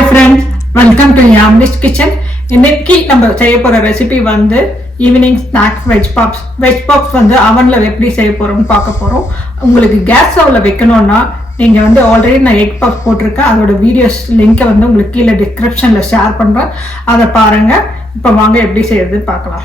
Hi friends, welcome to யாம்னிஸ் kitchen. இன்னைக்கு நம்ம செய்ய போகிற ரெசிபி வந்து ஈவினிங் ஸ்நாக்ஸ் வெஜ் பாப்ஸ் வந்து அவனில் எப்படி செய்ய போகிறோம்னு பார்க்க போகிறோம். உங்களுக்கு கேஸ் ஸ்டவ்வில் வைக்கணும்னா நீங்கள் வந்து ஆல்ரெடி நான் எக் பாப்ஸ் போட்டிருக்கேன். அதோட வீடியோஸ் லிங்கை வந்து உங்களுக்கு கீழே டிஸ்கிரிப்ஷனில் ஷேர் பண்ணுறேன், அதை பாருங்கள். இப்போ வாங்க எப்படி செய்யறது பார்க்கலாம்.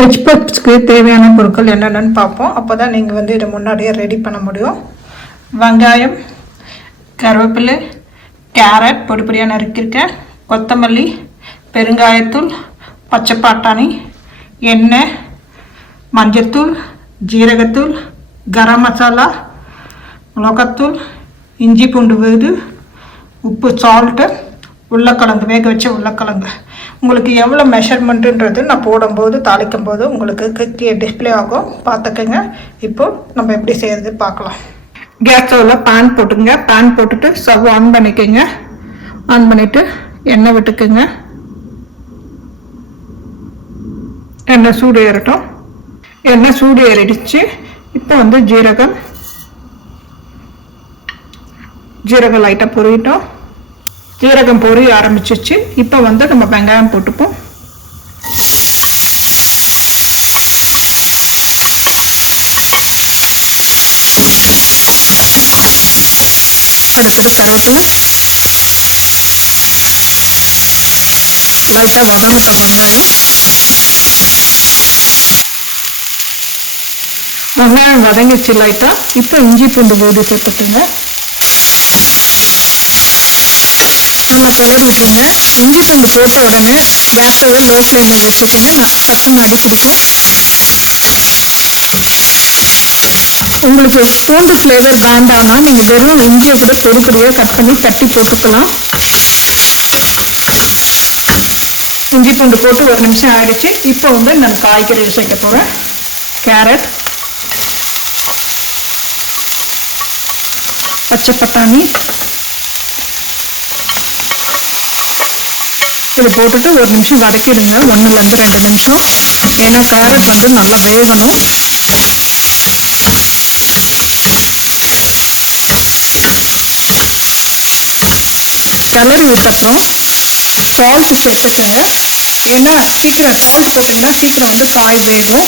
வெஜ் பாப்ஸ்க்கு தேவையான பொருட்கள் என்னென்னு பார்ப்போம். அப்போ தான் நீங்கள் வந்து இதை முன்னாடியே ரெடி பண்ண முடியும். வெங்காயம், கருவேப்பிலை, கேரட் பொடி பொடியாக நறுக்கியிருக்கேன், கொத்தமல்லி, பெருங்காயத்தூள், பச்சை பட்டாணி, எண்ணெய், மஞ்சத்தூள், ஜீரகத்தூள், கரம் மசாலா, மிளகாத்தூள், இஞ்சி பூண்டு விழுது, உப்பு, சால்ட்டு, உருளைக்கிழங்கு, வேக வச்ச உருளைக்கிழங்கு. உங்களுக்கு எவ்வளோ மெஷர்மெண்ட்டுன்றது நான் போடும்போது தாளிக்கும் போது உங்களுக்கு டிஸ்பிளே ஆகும், பார்த்துக்கோங்க. இப்போது நம்ம எப்படி செய்கிறது பார்க்கலாம். கேஸ் ஸ்டவ்வில் பேன் போட்டுங்க. பேன் போட்டுட்டு ஸ்டவ் ஆன் பண்ணிக்கோங்க. ஆன் பண்ணிவிட்டு எண்ணெய் விட்டுக்குங்க. எண்ணெய் சூடு ஏறட்டும். எண்ணெய் சூடு ஏறிடுச்சு. இப்போ வந்து ஜீரகம் லைட்டாக பொரியட்டும். ஜீரகம் பொரிய ஆரம்பிச்சிச்சு. இப்போ வந்து நம்ம வெங்காயம் போட்டுப்போம். அடுத்தது கருவேப்பிலை. லைட்டாக வதங்கட்டும் வெங்காயம். வெங்காயம் வதங்கிச்சு லைட்டாக. இப்போ இஞ்சி பூண்டு விழுது சேர்த்துட்டுங்க. நல்லா கிளறி விட்டுருங்க. இஞ்சி பூண்டு போட்ட உடனே கேஸ் ஸ்டவ்வை லோ ஃப்ளேமில் வச்சுக்கோங்க. டக்குன்னு அடி பிடிக்கும். உங்களுக்கு பூண்டு ஃப்ளேவர் வேண்டாம்னா நீங்கள் வெறும் இஞ்சியை கூட பொறுப்படியாக கட் பண்ணி தட்டி போட்டுக்கலாம். இஞ்சி பூண்டு போட்டு ஒரு நிமிஷம் ஆயிடுச்சு. இப்போ வந்து நான் காய்கறி சேர்க்க போகிறேன். கேரட், பச்சை பட்டாணி, இதை போட்டுட்டு ஒரு நிமிஷம் வதக்கிடுங்க. 1-2 நிமிஷம். ஏன்னா கேரட் வந்து நல்லா வேகணும். கிளறி விட்டப்புறம் சால்ட்டு சேர்த்துக்கோங்க. ஏன்னா சீக்கிரம் சால்ட் போட்டிங்கன்னா சீக்கிரம் வந்து காய் வேகும்.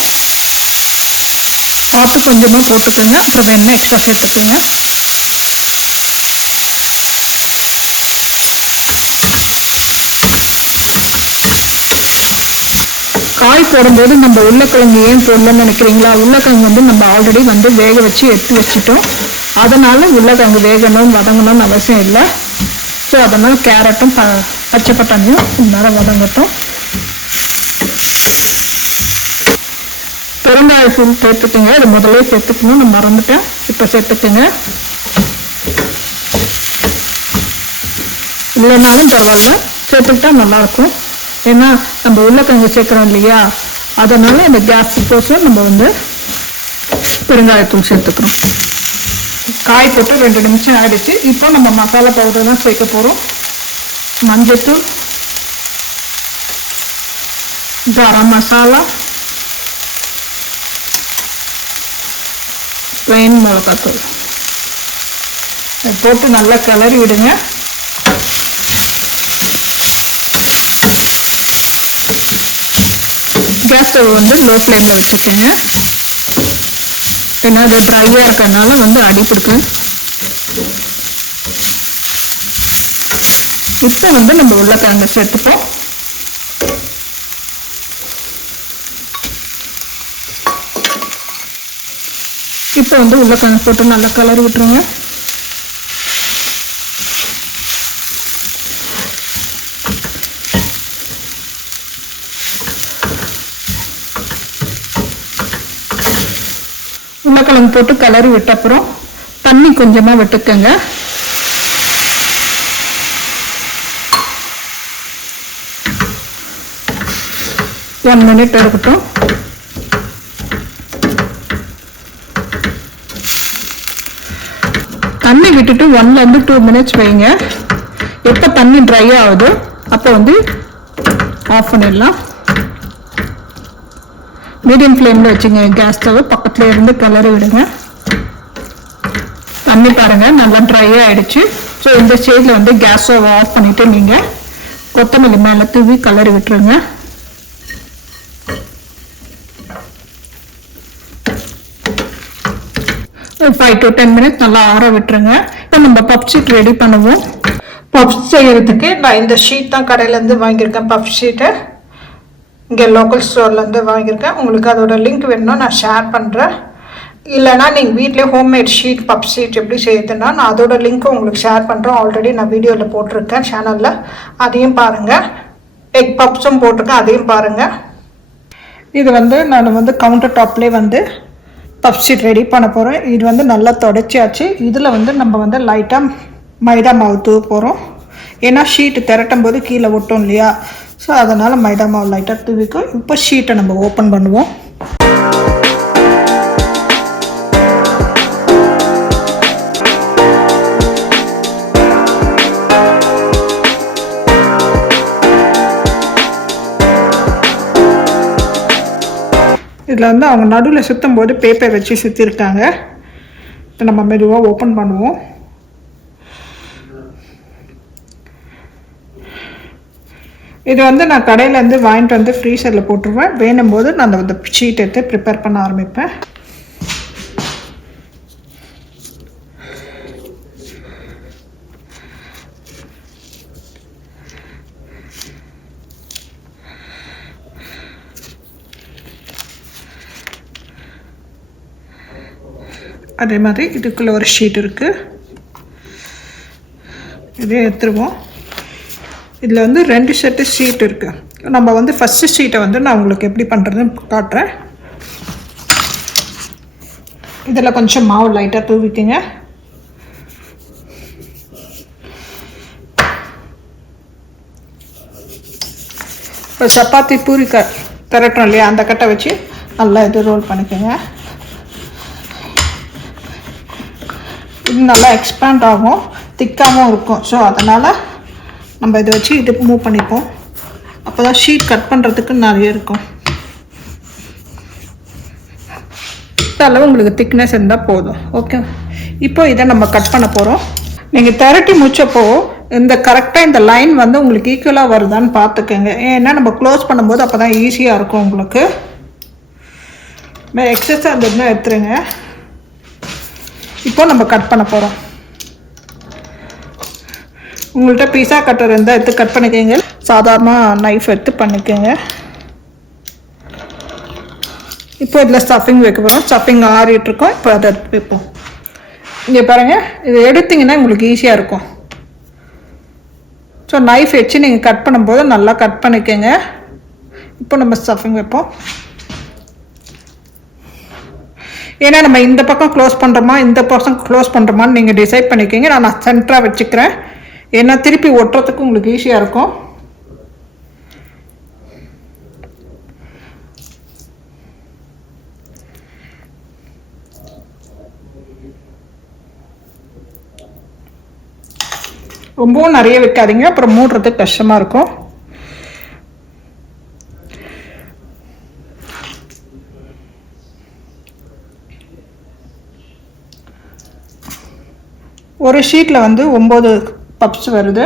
பார்த்து கொஞ்சமாக போட்டுக்கோங்க. அப்புறம் வேணுன்னா எக்ஸ்ட்ரா சேர்த்துக்கோங்க. காய் போடும்போது நம்ம உருளைக்கிழங்கு ஏன் போடலன்னு நினைக்கிறீங்களா? உருளைக்கிழங்கு வந்து நம்ம ஆல்ரெடி வந்து வேக வச்சு எடுத்து வச்சுட்டோம். அதனால உருளைக்கிழங்கு வேகணும் வதங்கணும்னு அவசியம் இல்லை. ஸோ அதனால் கேரட்டும் பச்சை பட்டாணியும் நேரம் வதங்கட்டும். பெருங்காயத்தூள் சேர்த்துக்குங்க. இது முதல்ல சேர்த்துக்கணும், நான் மறந்துட்டேன். இப்போ சேர்த்துக்குங்க. இல்லைனாலும் பரவாயில்ல, சேர்த்துக்கிட்டா நல்லாயிருக்கும். ஏன்னா நம்ம உருளைக்கிழங்கு சேர்க்குறோம் இல்லையா, அதனால இந்த கேஸ் கோசம் நம்ம வந்து பெருங்காயத்தூள் சேர்த்துக்கிறோம். காய் போட்டு 2 நிமிஷம் ஆயிடுச்சு. இப்போ நம்ம மசாலா பவுடர் தான் சேர்க்க போகிறோம். மஞ்சத்தூள், கரம் மசாலா, பிளெயின் மிளகாத்தூள் போட்டு நல்லா கிளறி விடுங்க. கேஸ் ஸ்டவ் வந்து லோ ஃப்ளேமில் வச்சுக்கோங்க. ஏன்னா அது ட்ரையாக இருக்கிறதுனால வந்து அடி பிடிக்கும். இப்போ வந்து நம்ம உருளைக்கிழங்கு சேர்த்துப்போம். இப்போ வந்து உருளைக்கிழங்கு போட்டு நல்லா கலரி விட்டுருங்க. உருளைக்கிழங்கு போட்டு கலரி விட்ட அப்புறம் தண்ணி கொஞ்சமாக விட்டுக்கங்க. ஒன் மினிட் எடுக்கட்டும். தண்ணி விட்டுட்டு 1-2 மினிட்ஸ் வைங்க. எப்போ தண்ணி ட்ரை ஆகுதோ அப்போ வந்து ஆஃப் பண்ணிடலாம். மீடியம் ஃப்ளேமில் வச்சுங்க கேஸ் ஸ்டவ். பக்கத்தில் இருந்து கிளறி விடுங்க. தண்ணி பாருங்கள் நல்லா ட்ரை ஆகிடுச்சு. ஸோ இந்த ஸ்டேஜில் வந்து கேஸ் ஸ்டவ் ஆஃப் பண்ணிவிட்டு நீங்கள் கொத்தமல்லி மேலே தூவி கலரி விட்டுருங்க. ஒரு 5 to 10 minutes நல்லா ஆற விட்டுருங்க. இப்போ நம்ம பப் ஷீட் ரெடி பண்ணுவோம். பப் செய்கிறதுக்கு நான் இந்த ஷீட் தான் கடையிலேருந்து வாங்கியிருக்கேன். பப் ஷீட்டு இங்கே லோக்கல் ஸ்டோர்லேருந்து வாங்கியிருக்கேன். உங்களுக்கு அதோட லிங்க் வேணும்னா நான் ஷேர் பண்ணுறேன். இல்லைனா நீங்கள் வீட்டிலே ஹோம்மேட் ஷீட் பப் ஷீட் எப்படி செய்யுதுன்னா நான் அதோட லிங்க்கும் உங்களுக்கு ஷேர் பண்ணுறேன். ஆல்ரெடி நான் வீடியோவில் போட்டிருக்கேன் சேனலில், அதையும் பாருங்கள். எக் பப்ஸும் போட்டிருக்கேன், அதையும் பாருங்கள். இது வந்து நான் வந்து கவுண்டர் டாப்லேயே வந்து பப் ஷீட் ரெடி பண்ண போகிறேன். இது வந்து நல்லா தொடச்சியாச்சு. இதில் வந்து நம்ம வந்து லைட்டாக மைதா மாவு தூவ போகிறோம். ஏன்னா ஷீட்டு திரட்டும் போது கீழே ஒட்டும் இல்லையா, ஸோ அதனால் மைதா மாவு லைட்டாக தூவிக்கும். இப்போ ஷீட்டை நம்ம ஓப்பன் பண்ணுவோம். இதில் வந்து அவங்க நடுவில் சுற்றும் போது பேப்பர் வச்சு சுற்றிருக்காங்க. இப்போ நம்ம மெதுவாக ஓப்பன் பண்ணுவோம். இது வந்து நான் கடையிலேருந்து வாங்கிட்டு வந்து ஃப்ரீசரில் போட்டுருவேன். வேணும் போது நான் அந்த ஷீட் எடுத்து ப்ரிப்பேர் பண்ண ஆரம்பிப்பேன். அதே மாதிரி இதுக்குள்ளே ஒரு ஷீட் இருக்குது, இதே எடுத்துருவோம். இதில் வந்து 2 செட்டு ஷீட் இருக்குது. நம்ம வந்து ஃபஸ்ட்டு ஷீட்டை வந்து நான் உங்களுக்கு எப்படி பண்ணுறதுன்னு காட்டுறேன். இதில் கொஞ்சம் மாவு லைட்டாக தூவிக்குங்க. இப்போ சப்பாத்தி பூரி திரட்டுறோம் இல்லையா, அந்த கட்டை வச்சு நல்லா இது ரோல் பண்ணிக்கோங்க. இது நல்லா எக்ஸ்பேண்ட் ஆகும், திக்காகவும் இருக்கும். ஸோ அதனால் நம்ம இதை வச்சு இது மூவ் பண்ணிப்போம். அப்போ தான் ஷீட் கட் பண்ணுறதுக்கு நிறைய இருக்கும். அளவு உங்களுக்கு திக்னஸ் இருந்தால் போதும். ஓகே, இப்போ இதை நம்ம கட் பண்ண போகிறோம். நீங்கள் திரட்டி முடிச்சப்போ இந்த கரெக்டாக இந்த லைன் வந்து உங்களுக்கு ஈக்குவலாக வருதான்னு பார்த்துக்கோங்க. ஏன்னா நம்ம க்ளோஸ் பண்ணும்போது அப்போ தான் ஈஸியாக இருக்கும் உங்களுக்கு. எக்ஸஸாக இருந்ததுன்னா எடுத்துருங்க. இப்போ நம்ம கட் பண்ண போகிறோம். உங்கள்கிட்ட பீஸா கட்டர் இருந்தால் எடுத்து கட் பண்ணிக்கோங்க. சாதாரண நைஃப் எடுத்து பண்ணிக்கோங்க. இப்போ இதில் ஸ்டஃபிங் வைக்க போகிறோம். ஸ்டஃபிங் ஆறிட்டுருக்கோம். இப்போ அதை வைப்போம். இங்கே பாருங்கள், இதை எடுத்திங்கன்னா உங்களுக்கு ஈஸியாக இருக்கும். ஸோ நைஃப் வச்சு நீங்கள் கட் பண்ணும்போது நல்லா கட் பண்ணிக்கோங்க. இப்போ நம்ம ஸ்டஃபிங் வைப்போம். ஏன்னா நம்ம இந்த பக்கம் க்ளோஸ் பண்ணுறோமா இந்த பக்கம் க்ளோஸ் பண்ணுறோமான்னு நீங்கள் டிசைட் பண்ணிக்கோங்க. நான் சென்டராக வச்சுக்கிறேன். ஏன்னா திருப்பி ஒட்டுறதுக்கு உங்களுக்கு ஈஸியாக இருக்கும். ரொம்பவும் நிறைய வைக்காதீங்க, அப்புறம் மூடுறதுக்கு கஷ்டமாக இருக்கும். ஒரு ஷீட்டில் வந்து 9 பப்ஸ் வருது.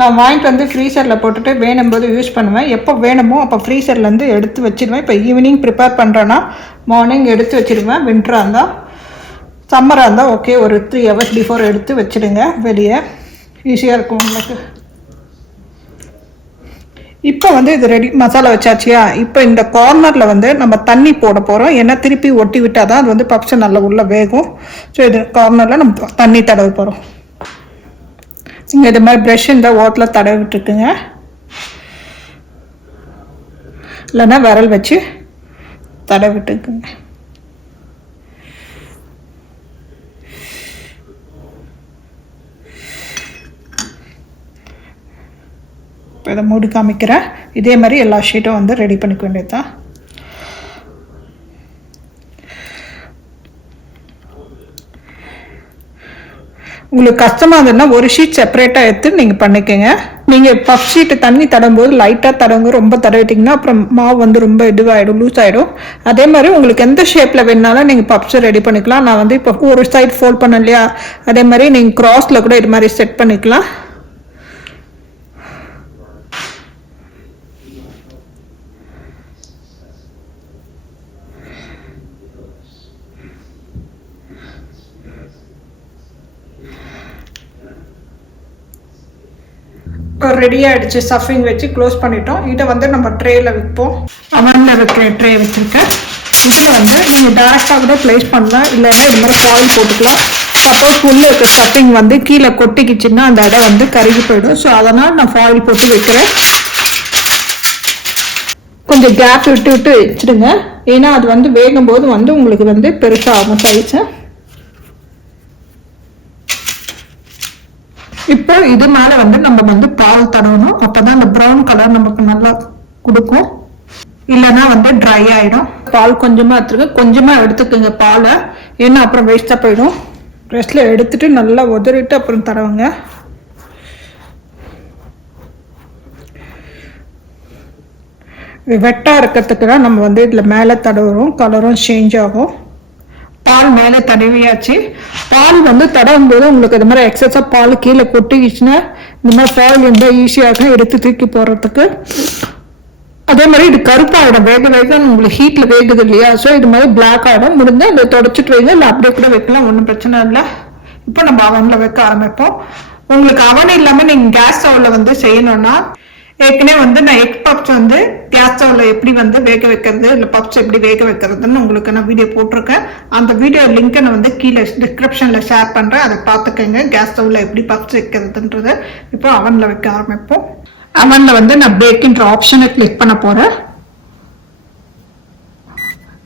நான் வாங்கிட்டு வந்து ஃப்ரீசரில் போட்டுட்டு வேணும்போது யூஸ் பண்ணுவேன். எப்போ வேணுமோ அப்போ ஃப்ரீசர்லேருந்து எடுத்து வச்சுடுவேன். இப்போ ஈவினிங் ப்ரிப்பேர் பண்ணுறேன்னா மார்னிங் எடுத்து வச்சுடுவேன். வின்டராக இருந்தால், சம்மராக இருந்தால் ஓகே, ஒரு 3 hours பிஃபோர் எடுத்து வச்சுடுங்க வெளியே, ஈஸியாக இருக்கும் உங்களுக்கு. இப்போ வந்து இது ரெடி, மசாலா வச்சாச்சியா. இப்போ இந்த கார்னரில் வந்து நம்ம தண்ணி போட போகிறோம். ஏன்னா திருப்பி ஒட்டி விட்டால் தான் அது வந்து பப்ஸ் நல்லா உள்ள வேகும். ஸோ இது கார்னரில் நம்ம தண்ணி தடவை போகிறோம். நீங்கள் இது மாதிரி ப்ரெஷ் இந்த ஓட்டில் தடவி விட்டுருக்குங்க, இல்லைன்னா விரல் வச்சு தடவி விட்டுருக்குங்க. இப்போ இதை மூடி காமிக்கிறேன். இதே மாதிரி எல்லா ஷீட்டும் வந்து ரெடி பண்ணிக்க வேண்டியது தான். உங்களுக்கு கஷ்டமாக இருந்ததுன்னா ஒரு ஷீட் செப்பரேட்டாக எடுத்து நீங்கள் பண்ணிக்கோங்க. நீங்கள் பஃப் ஷீட்டு தண்ணி தடும்போது லைட்டாக தடவுங்க, ரொம்ப தடவிட்டிங்கன்னா அப்புறம் மாவு வந்து ரொம்ப இதுவாகிடும், லூஸ் ஆகிடும். அதே மாதிரி உங்களுக்கு எந்த ஷேப்பில் வேணுனாலும் நீங்கள் பப்ஸை ரெடி பண்ணிக்கலாம். நான் வந்து இப்போ ஒரு சைடு ஃபோல்ட் பண்ண இல்லையா, அதே மாதிரி நீங்கள் க்ராஸில் கூட இது மாதிரி செட் பண்ணிக்கலாம். ரெடி ஆகிடுச்சு. ஸ்டஃபிங் வச்சு க்ளோஸ் பண்ணிட்டோம். இதை வந்து நம்ம ட்ரேயில் வைப்போம். அவனில் வைக்கிற ட்ரே வச்சுருக்கேன். இதில் வந்து நீங்கள் டேரெக்டாக கூட ப்ளேஸ் பண்ணலாம், இல்லைன்னா இது மாதிரி ஃபாயில் போட்டுக்கலாம். சப்போஸ் உள்ளே இருக்க ஸ்டஃபிங் வந்து கீழே கொட்டிக்கிச்சுன்னா அந்த இடம் வந்து கருகி போயிடும். ஸோ அதனால் நான் ஃபாயில் போட்டு வைக்கிறேன். கொஞ்சம் கேப் விட்டு விட்டு வச்சுடுங்க, ஏன்னா அது வந்து வேகும்போது வந்து உங்களுக்கு வந்து பெருசாகும் சைஸை. இப்போ இது மேலே வந்து நம்ம வந்து பால் தடவணும். அப்போதான் அந்த ப்ரௌன் கலர் நமக்கு நல்லா கொடுக்கும், இல்லைன்னா வந்து ட்ரை ஆகிடும். பால் கொஞ்சமாக எடுத்துருக்கு, கொஞ்சமாக எடுத்துக்கோங்க பாலை, ஏன்னா அப்புறம் வேஸ்ட்டாக போயிடும். ரெஸ்ட்டில் எடுத்துட்டு நல்லா உதறிட்டு அப்புறம் தடவுங்க. வெட்டாக இருக்கிறதுக்கு தான் நம்ம வந்து இதில் மேலே தடவுறோம், கலரும் சேஞ்ச் ஆகும். பால் மேலே தடவியாச்சு. பால் வந்து தடவும் போது உங்களுக்கு இது மாதிரி எக்ஸஸாக பால் கீழே கொட்டிக்கிச்சுன்னா இந்த மாதிரி பால் வந்து ஈஸியாக எடுத்து தூக்கி போடுறதுக்கு. அதே மாதிரி இது கருப்பாகிடும், வேக வேக உங்களுக்கு ஹீட்டில் வேகுது இல்லையா, ஸோ இது மாதிரி பிளாக் ஆகிடும். முடிந்தால் இதை தொடச்சிட்டு வைங்க, இல்லை அப்படியே கூட வைக்கலாம், ஒன்றும் பிரச்சனை இல்லை. இப்போ நம்ம அவனில் வைக்க ஆரம்பிப்போம். உங்களுக்கு அவன் இல்லாமல் நீங்கள் கேஸ் ஸ்டவ்வில் வந்து செய்யணும்னா, ஏற்கனவே வந்து நான் எக் பப்ஸ் வந்து கேஸ் ஸ்டவ்வில் எப்படி வந்து வேக வைக்கிறது, இல்லை பப்ஸ் எப்படி வேக வைக்கிறதுன்னு உங்களுக்கு நான் வீடியோ போட்டிருக்கேன். அந்த வீடியோ லிங்க்கை நான் வந்து கீழே டிஸ்கிரிப்ஷனில் ஷேர் பண்ணுறேன், அதை பார்த்துக்கோங்க, கேஸ் ஸ்டவ்வில் எப்படி பப்ஸ் வைக்கிறதுன்றது. இப்போ அவனில் வைக்க ஆரம்பிப்போம். அவனில் வந்து நான் பேக்கின்ற ஆப்ஷனை கிளிக் பண்ண போகிறேன்.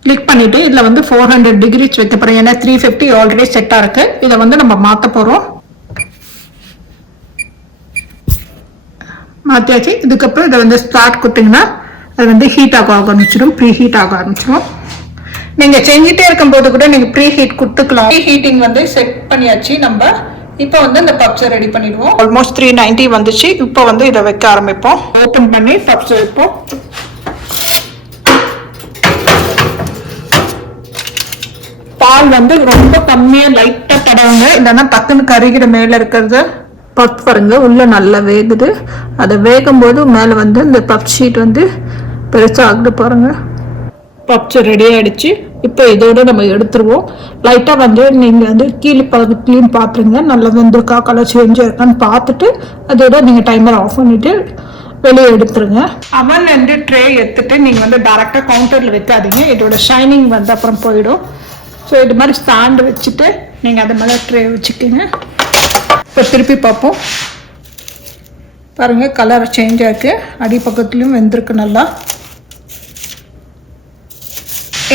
கிளிக் பண்ணிவிட்டு இதில் வந்து 400 டிகிரிஸ் வைக்க போகிறேன், ஏன்னா 350 ஆல்ரெடி செட்டாக இருக்குது. இதை வந்து நம்ம மாற்ற போகிறோம். மாற்றியாச்சு. இதுக்கப்புறம் இதை வந்து ஸ்டார்ட் கொடுத்தீங்கன்னா அது வந்து ஹீட் ஆக ஆரம்பிச்சிடும், ப்ரீ ஹீட் ஆக ஆரம்பிச்சிடும். நீங்கள் செஞ்சுட்டே இருக்கும்போது கூட நீங்கள் ப்ரீ ஹீட் கொடுத்துக்கலாம். ப்ரீ ஹீட்டிங் வந்து செட் பண்ணியாச்சு. நம்ம இப்போ வந்து இந்த பப்ஸை ரெடி பண்ணிடுவோம். ஆல்மோஸ்ட் 390 வந்துச்சு. இப்போ வந்து இதை வைக்க ஆரம்பிப்போம். ஓப்பன் பண்ணி பப்ஸ் வைப்போம். பால் வந்து ரொம்ப கம்மியாக லைட்டாக தடவுங்க, இல்லைன்னா டக்குன்னு கருகிற மேலே இருக்கிறது. பப் பாருங்க உள்ள நல்லா வேகுது. அதை வேகும் போது மேலே வந்து இந்த பப் ஷீட் வந்து பெருசாக ஆகுது பாருங்க. பப்ஸ் ரெடி ஆகிடுச்சு. இப்போ இதோட நம்ம எடுத்துருவோம். லைட்டாக வந்து நீங்கள் வந்து கீழே பக்கத்துலேயும் பார்த்துருங்க, நல்லா வெந்திருக்கா கலர் சேஞ்ச் இருக்கான்னு பார்த்துட்டு அதோட நீங்கள் டைமர் ஆஃப் பண்ணிவிட்டு வெளியே எடுத்துருங்க. அவன் வந்து ட்ரே எடுத்துட்டு நீங்கள் வந்து டேரெக்டாக கவுண்டரில் வைக்காதீங்க, இதோட ஷைனிங் வந்து அப்புறம் போயிடும். ஸோ இது மாதிரி ஸ்டாண்டு வச்சுட்டு நீங்கள் அது மேலே ட்ரே வச்சுக்கோங்க. இப்போ திருப்பி பார்ப்போம். பாருங்கள் கலர் சேஞ்ச் ஆகிருக்கு, அடி பக்கத்துலேயும் வெந்திருக்கு நல்லா.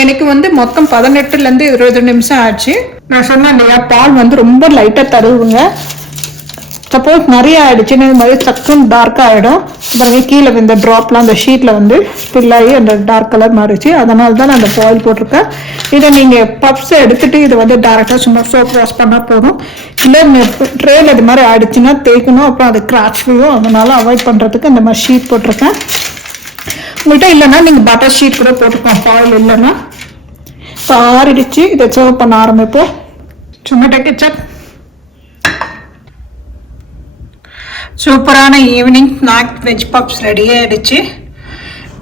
எனக்கு வந்து மொத்தம் 18லேருந்து 20 நிமிஷம் ஆச்சு. நான் சொன்னேன் இல்லையா, பால் வந்து ரொம்ப லைட்டாக தருவுங்க. சப்போஸ் நிறைய ஆகிடுச்சுன்னு இது மாதிரி சக்குன்னு டார்க்காக ஆகிடும். பாருங்க கீழே இந்த ட்ராப்லாம் அந்த ஷீட்டில் வந்து ஸ்பில் ஆகி அந்த டார்க் கலர் மாறிச்சு. அதனால தான் நான் அந்த பாயில் போட்டிருக்கேன். இதை நீங்கள் பப்ஸை எடுத்துகிட்டு இதை வந்து டேரெக்டாக சும்மா சோப் வாஷ் பண்ணால் போதும். இல்லை ட்ரேயில் இது மாதிரி ஆகிடுச்சுன்னா தேய்க்கணும், அப்புறம் அது கிராச் விழும். அதனால அவாய்ட் பண்ணுறதுக்கு இந்த மாதிரி ஷீட் போட்டிருக்கேன். உங்கள்கிட்ட இல்லைன்னா நீங்கள் பட்டர் ஷீட் கூட போட்டுக்கலாம், பாயில் இல்லைன்னா. இப்போ ஆறிடுச்சு. இதை சர்வ் பண்ண ஆரம்பிப்போம். Tomato ketchup. சூப்பரான evening snack veg puffs ready ஆகிடுச்சு.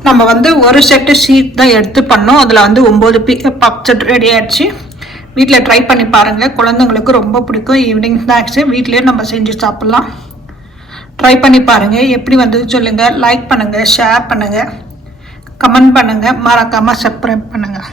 நம்ம வந்து ஒரு செட்டு ஷீட் தான் எடுத்து பண்ணோம், அதில் வந்து 9 பப்ஸ் ரெடி ஆகிடுச்சு. வீட்டில் ட்ரை பண்ணி பாருங்கள், குழந்தைங்களுக்கு ரொம்ப பிடிக்கும். ஈவினிங் ஸ்நாக்ஸு வீட்லேயே நம்ம செஞ்சு சாப்பிட்லாம். ட்ரை பண்ணி பாருங்கள், எப்படி வந்து சொல்லுங்கள். லைக் பண்ணுங்கள், ஷேர் பண்ணுங்கள், கமெண்ட் பண்ணுங்கள், மறக்காமல் சப்ஸ்கிரைப் பண்ணுங்கள்.